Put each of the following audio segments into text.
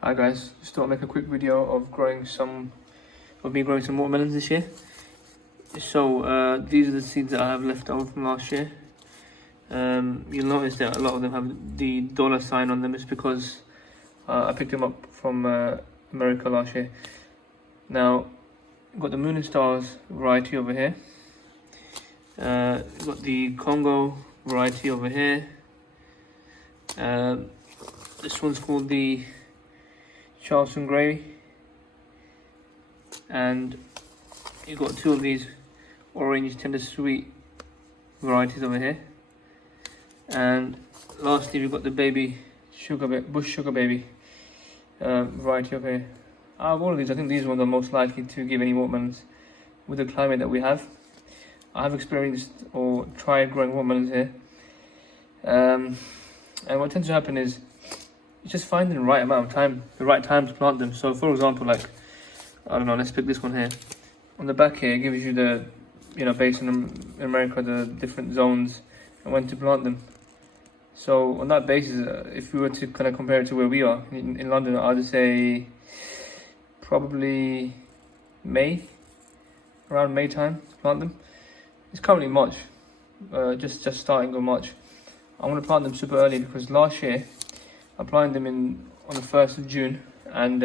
Hi guys, just thought I'd make a quick video of me growing some watermelons this year. So these are the seeds that I have left over from last year. You'll notice that a lot of them have the dollar sign on them. It's because I picked them up from America last year. Now, I've got the Moon and Stars variety over here. Got the Congo variety over here. This one's called the Charleston Grey, and you've got two of these orange tender sweet varieties over here, and lastly we've got the baby bush sugar baby variety over here. Out of all of these, I think these ones are most likely to give any watermelons with the climate that we have. I have experienced or tried growing watermelons here, and what tends to happen is it's just finding the right amount of time, the right time to plant them. So for example, like, I don't know, let's pick this one here. On the back here, it gives you the, based in America, the different zones and when to plant them. So on that basis, if we were to kind of compare it to where we are in London, I'd say probably around May time to plant them. It's currently March, just starting of March. I want to plant them super early because last year I planted them on the 1st of June, and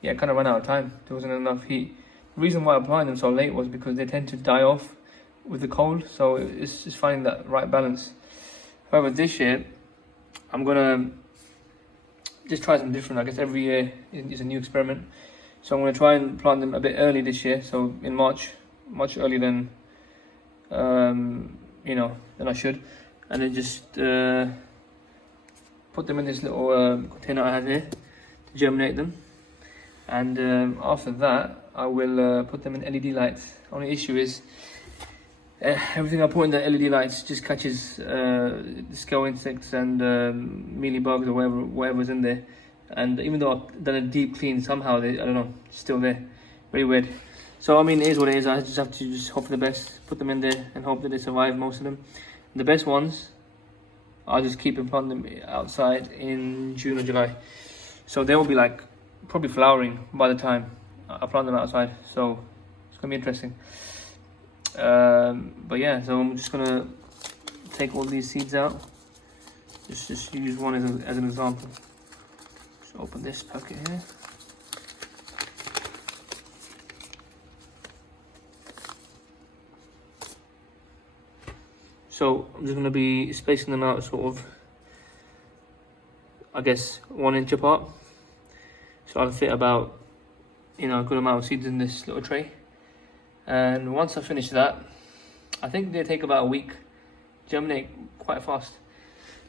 it kind of ran out of time. There wasn't enough heat. The reason why I planted them so late was because they tend to die off with the cold, so it's just finding that right balance. However, this year I'm gonna just try something different. I guess every year is a new experiment, so I'm gonna try and plant them a bit early this year. So in March, much earlier than than I should, and then just put them in this little container I have here to germinate them, and after that I will put them in LED lights. Only issue is everything I put in the LED lights just catches the scale insects and mealy bugs or whatever's in there, and even though I've done a deep clean, somehow I don't know, it's still there. Very weird. So I mean, it is what it is. I just have to hope for the best, put them in there and hope that they survive, most of them. And the best ones, I'll just keep and plant them outside in June or July. So they will be like probably flowering by the time I plant them outside. So it's gonna be interesting. But yeah, so I'm just gonna take all these seeds out. Just use one as an example. Just open this packet here. So I'm just going to be spacing them out sort of, I guess, 1 inch apart. So I'll fit about, a good amount of seeds in this little tray. And once I finish that, I think they take about a week, germinate quite fast.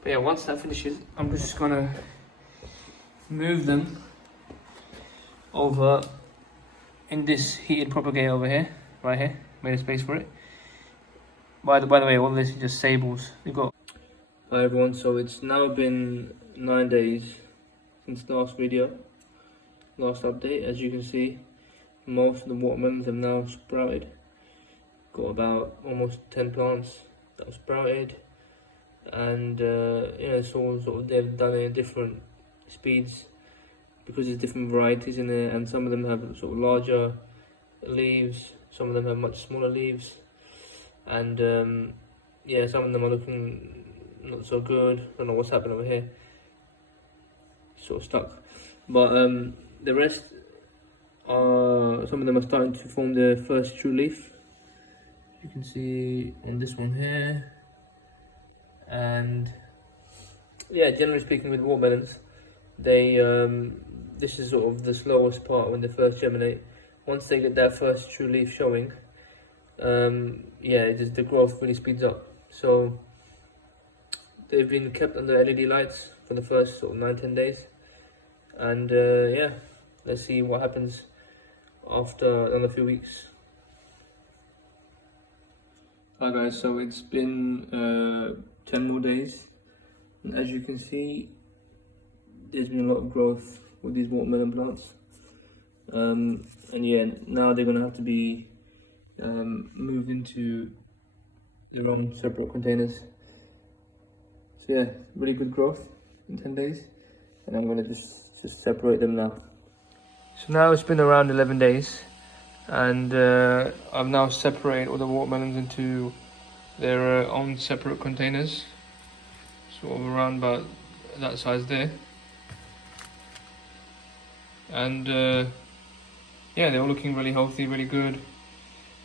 But yeah, once that finishes, I'm just going to move them over in this heated propagator over here, right here. Made a space for it. By the way, all this is just sables. We've got. Hi everyone, so it's now been 9 days since the last update. As you can see, most of the watermelons have now sprouted. Got about almost 10 plants that have sprouted, and it's all sort of, they've done it at different speeds because there's different varieties in there, and some of them have sort of larger leaves, some of them have much smaller leaves. And some of them are looking not so good. I don't know what's happening over here. Sort of stuck. But the rest are, some of them are starting to form their first true leaf. You can see on this one here. And yeah, generally speaking with watermelons, they this is sort of the slowest part when they first germinate. Once they get their first true leaf showing, the growth really speeds up. So they've been kept under LED lights for the first sort of 9-10 days, and let's see what happens after another few weeks. Hi guys, so it's been 10 more days, and as you can see, there's been a lot of growth with these watermelon plants, and yeah, now they're gonna have to be moved into their own separate containers. So yeah, really good growth in 10 days, and I'm going to just Just separate them now. So now it's been around 11 days, and I've now separated all the watermelons into their own separate containers, sort of around about that size there. And yeah, they're all looking really healthy, really good.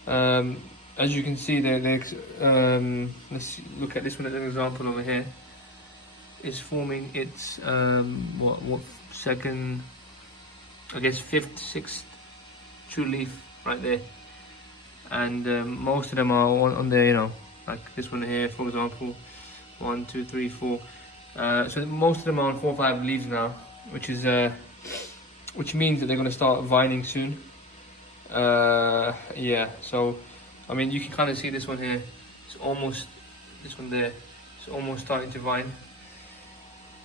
As you can see, let's look at this one as an example over here. It's forming its what second, I guess fifth, sixth true leaf right there, and most of them are on there, you know, like this one here, for example, 1, 2, 3, 4. So most of them are on 4 or 5 leaves now, which means that they're going to start vining soon. Yeah, so I mean, you can kind of see this one here. It's almost, this one there, it's almost starting to vine.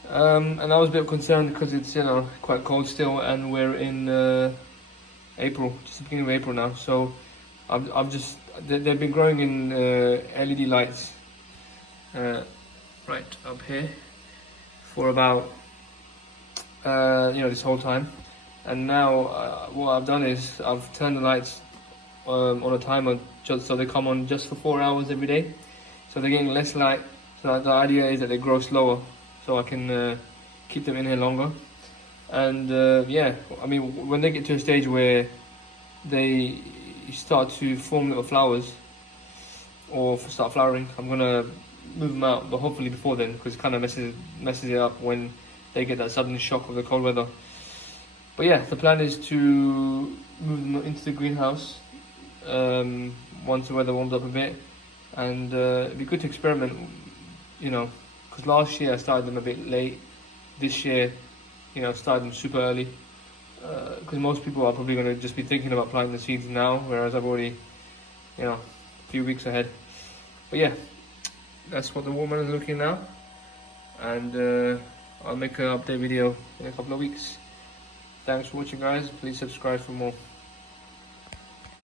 And I was a bit concerned because it's, you know, quite cold still, and we're in April, just the beginning of April now. So they've been growing in LED lights right up here for about you know, this whole time. And now what I've done is I've turned the lights on a timer, just so they come on just for 4 hours every day. So they're getting less light. So the idea is that they grow slower, so I can keep them in here longer. And yeah, I mean, when they get to a stage where they start to form little flowers or start flowering, I'm gonna move them out, but hopefully before then, because it kind of messes it up when they get that sudden shock of the cold weather. But yeah, the plan is to move them into the greenhouse once the weather warms up a bit, and it'd be good to experiment, you know, because last year I started them a bit late. This year, you know, started them super early, because most people are probably going to just be thinking about planting the seeds now, whereas I've already, you know, a few weeks ahead. But yeah, that's what the watermelon is looking now, and I'll make an update video in a couple of weeks. Thanks for watching, guys. Please subscribe for more.